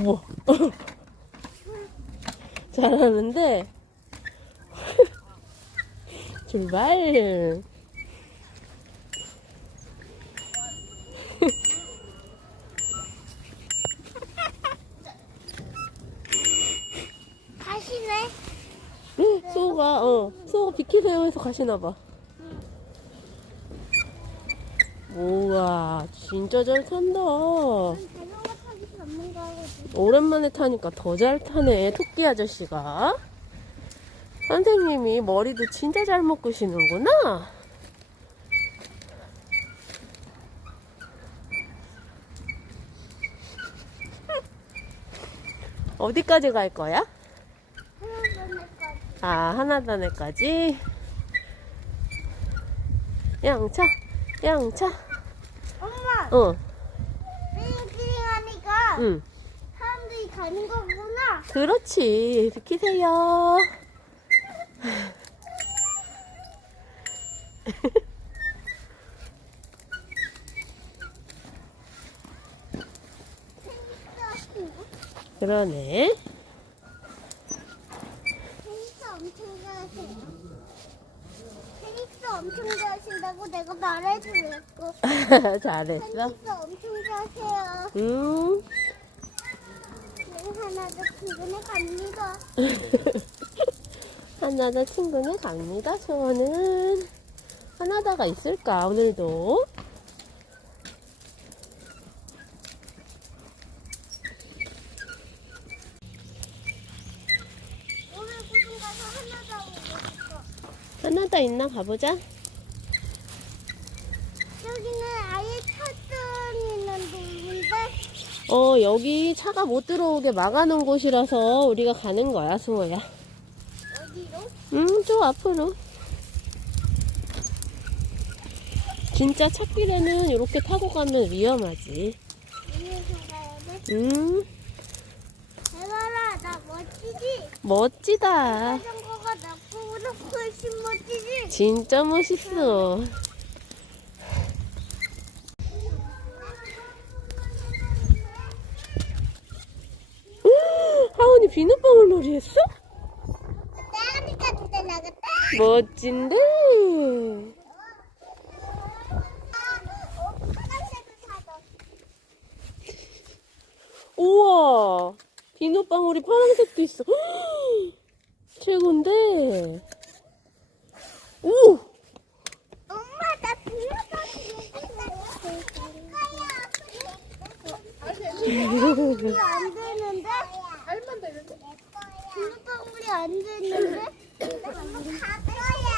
우와. 잘하는데. 출발. 가시네. 응, 소우가, 어, 소우가 비키세요 해서 가시나봐. 우와, 진짜 잘 탄다. 오랜만에 타니까 더 잘 타네, 토끼 아저씨가. 선생님이 머리도 진짜 잘 묶으시는구나. 어디까지 갈 거야? 아, 하나단에까지. 양차, 양차. 엄마, 어, 응. 사람들이 가는 거구나. 그렇지. 비키세요. 그러네. 테니스 엄청 잘하세요. 테니스 엄청 잘하신다고 내가 말해주랬고. 잘했어. 테니스 엄청 잘하세요. 음. 네, 하나도 기분에 갑니다. 하나다 친구네 갑니다. 소원은 하나다가 있을까 오늘도? 오늘 구동 가서 하나도 오고 싶어. 하나다 있나 가보자. 여기는 아예 차선 있는 동인데 어 여기 차가 못 들어오게 막아놓은 곳이라서 우리가 가는 거야 수호야. 어디로? 음, 저 앞으로. 진짜 찾길에는 이렇게 타고 가면 위험하지. 음, 대박아, 나 멋지지? 멋지다. 자전거가 나보다 훨씬 멋지지? 진짜 멋있어. 하은이 비눗방울 놀이 했어? 나가니까 두대 나갔다. 멋진데? 우와, 비눗방울이 파란색도 있어. 최고인데? 오! 엄마, 나 비눗방울이 안 되는데? 되는데? 비눗방울이 안 되는데? 가 거야.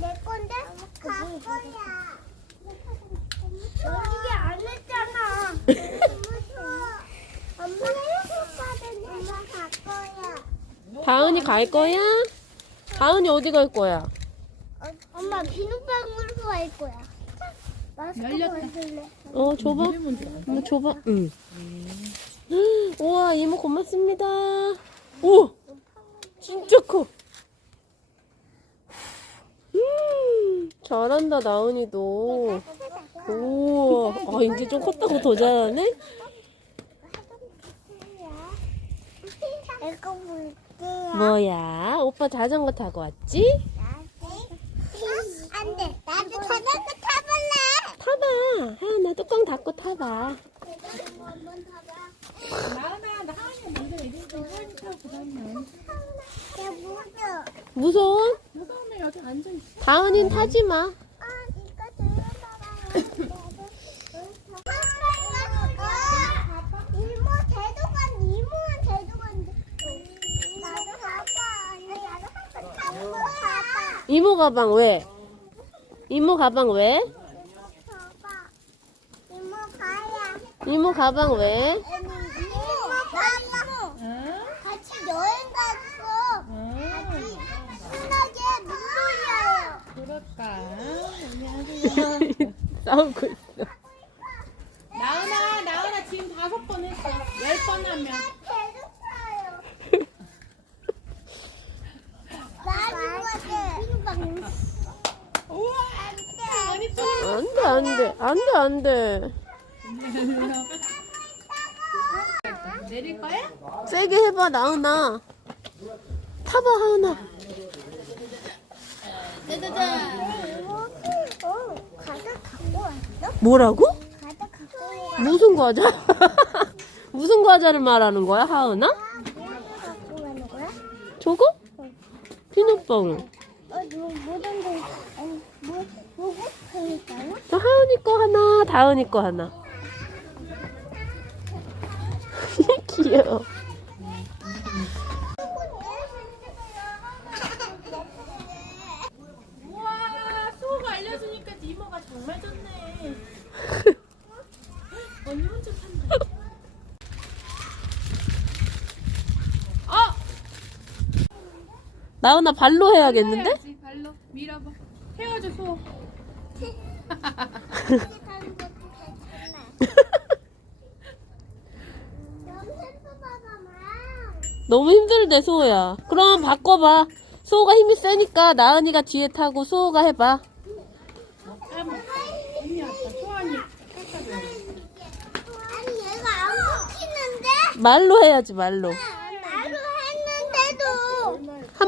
내 건데? 가 거야. 이게 안 했잖아. 엄마 해줬거든. 엄마 갈 거야. 다은이 갈 거야? 다은이 어디 갈 거야? 어, 엄마 비눗방울로 갈 거야. 열렸다. 어, 줘봐. 뭐 줘봐. 응. 우와, 이모 고맙습니다. 오! 진짜 커. 음, 잘한다, 나은이도. 우와, 아, 이제 좀 컸다고 더 잘하네? 이거 볼게요. 뭐야, 오빠 자전거 타고 왔지? 안 돼. 나도 자전거 타볼래. 타봐. 하연아, 뚜껑 닫고 타봐. 자전거 한번 타봐. 나나 나 하은이 먼저 얘기해 줘. 하은이 타고 그다음에 야, 무서워. 무서워? 무서우면 여기 앉아 다은이는 타지 마. 이모 가방 왜? 이모 가방 왜? 이모 가방 왜? 이모 가야 응? 같이 여행 갔어 응. 신나게 물놀이해요 그럴까? 안녕하세요. 싸우고 있어. 나은아, 나은아 지금 다섯 번 했어. 열 번 하면. 우와. 많이 또. 안 돼, 안 돼. 안 돼, 안 돼. 내릴 거야? 세게 해봐 나은아 타봐 하은아 짜자잔. 어, 과자 갖고 왔어? 뭐라고? 과자 갖고 왔어? 무슨 과자? 무슨 과자를 말하는 거야 하은아? 뭐 갖고 가는 거야? 저거? 비눗방울 어, 뭐, 아니, 뭐, 뭐고? 그러니까요? 저 하은이 거 하나 다은이 거 하나 귀여워 우와, 수호가 알려주니까 니모가 정말 좋네. 언니 혼자 탄다. 어! 나은아 발로 해야겠는데? 해야지, 발로 밀어봐. 염색도 봐봐만. 너무 힘들대 소호야 그럼 바꿔봐 소호가 힘이 세니까 나은이가 뒤에 타고 소호가 해봐? 말로 해야지 말로.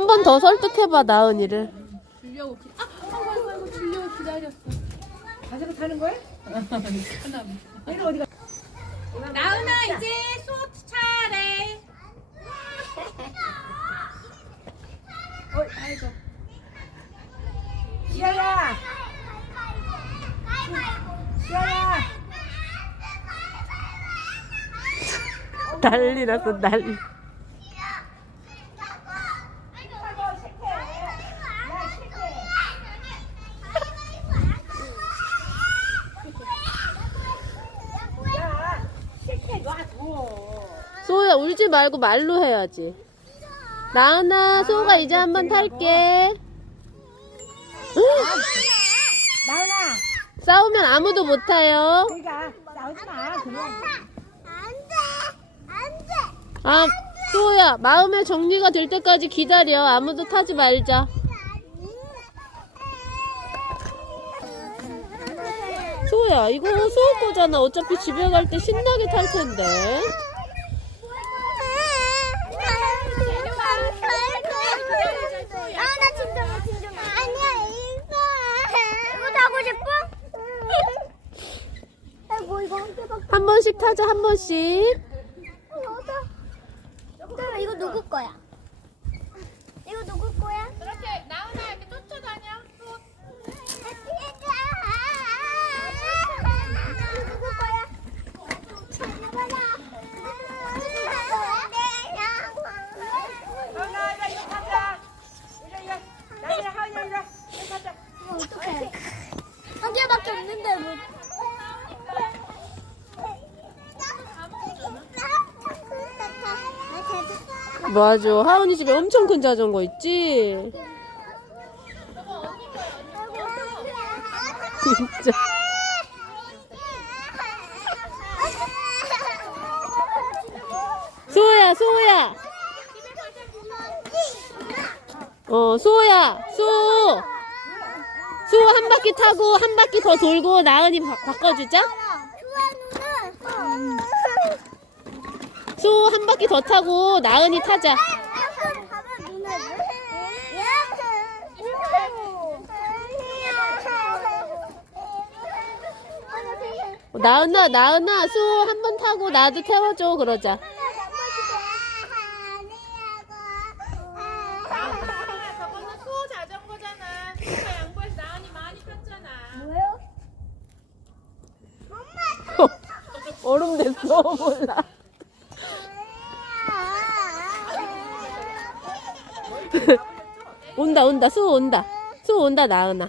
한 번 더 설득해봐 나은이를 주려고 기... 아, 아이고 아이고 아이고 주려고 기다렸어. 가지고 타는 거야? 얘는 어디 가? 나은아 이제 수호 차례. 어, 아이고. 시아야, 난리 났어 난리 야, 실패 놔줘. 소호야 울지 말고 말로 해야지 나은아 소호가 이제 한번 탈게 응? 나은아, 싸우면 아무도 못 타요 그러니까 싸우지 마. 그냥 안 돼! 안 돼! 아 소호야 마음의 정리가 될 때까지 기다려 아무도 타지 말자 소호야 이거 소호 거잖아. 어차피 집에 갈 때 신나게 탈 텐데. 한 번씩 타자 한 번씩. 없어 이거 누구 거야? 이거 누구 거야? 그렇게 나은아 이렇게 쫓아다녀. 수호. 누구 거야? 나은아, 야 이거 타자. 이거 이거, 나은아 하은이 이거 이거 타자. 어떡해. 한 개밖에 없는데 뭐. 맞아. 하은이 집에 엄청 큰 자전거 있지? 진짜. 소호야 소호야. 어 소호야 소호 소호 한 바퀴 타고 한 바퀴 더 돌고 나은이 바, 바꿔주자. 소호 한 바퀴 더 타고 나은이 타자. 나은아 나은아 소호 한 번 타고 나도 태워줘 그러자 저거는 수호 자전거잖아. 수호가 양보해서 나은이 많이 탔잖아. 얼음 됐어 몰라. 온다 온다. 수호 온다. 수호 온다 나은아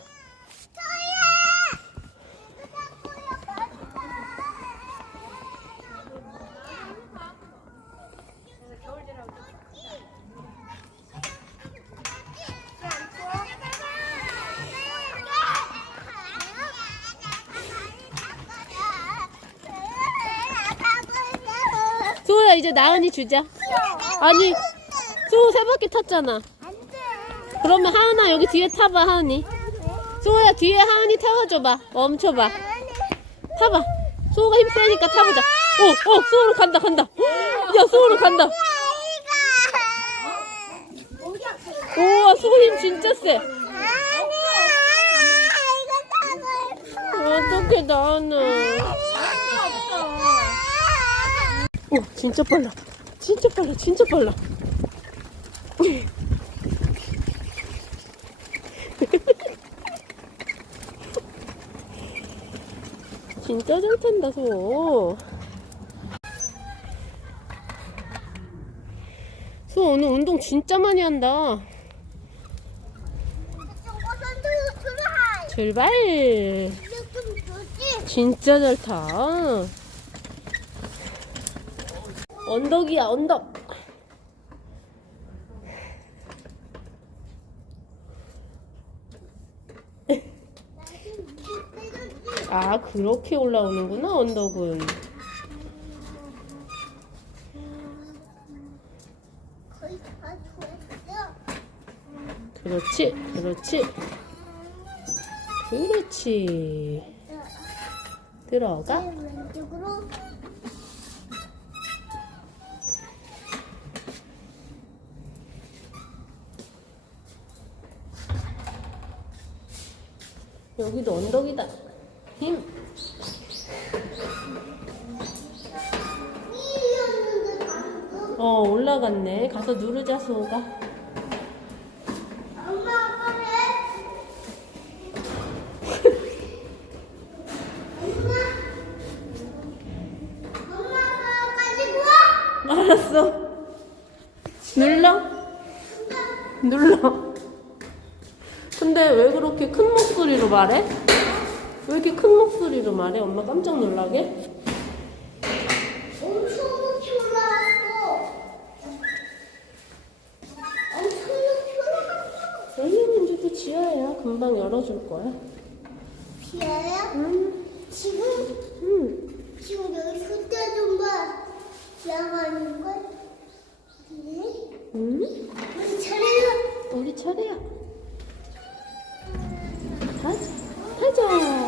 수호야 이제 나은이 주자. 아니 수호 세 바퀴 탔잖아. 그러면 하은아 여기 뒤에 타봐 하은이. 수호야 뒤에 하은이 태워줘봐. 멈춰봐. 타봐. 수호가 힘 세니까 타보자. 오오 수호로 간다 간다. 야 간다. 우와, 수호힘 진짜 세. 어떻게 나는. 오, 진짜 빨라. 진짜 빨라, 진짜 빨라. 진짜 잘 탄다, 소. 소 오늘 운동 진짜 많이 한다. 출발! 진짜 잘 타. 언덕이야, 언덕. 아, 그렇게 올라오는구나, 언덕은. 그렇지, 그렇지. 그렇지. 들어가. 여기도 언덕이다. 힘. 어, 올라갔네. 가서 누르자, 수호가. 엄마 아빠는 엄마 엄마 아빠 가지고 와 알았어. 눌러. 눌러. 근데 왜 그렇게 큰 목소리로 말해? 왜 이렇게 큰 목소리로 말해? 엄마 깜짝 놀라게? 엄청 높이 올라왔어 엄청 높이 올라갔어 엘리민주도 지하야. 금방 열어줄 거야. 비야야 응, 지금 응. 지금 여기 숫자 좀 봐 지나가는 걸 네? 응? 우리 차례야 우리 차례야. Oh.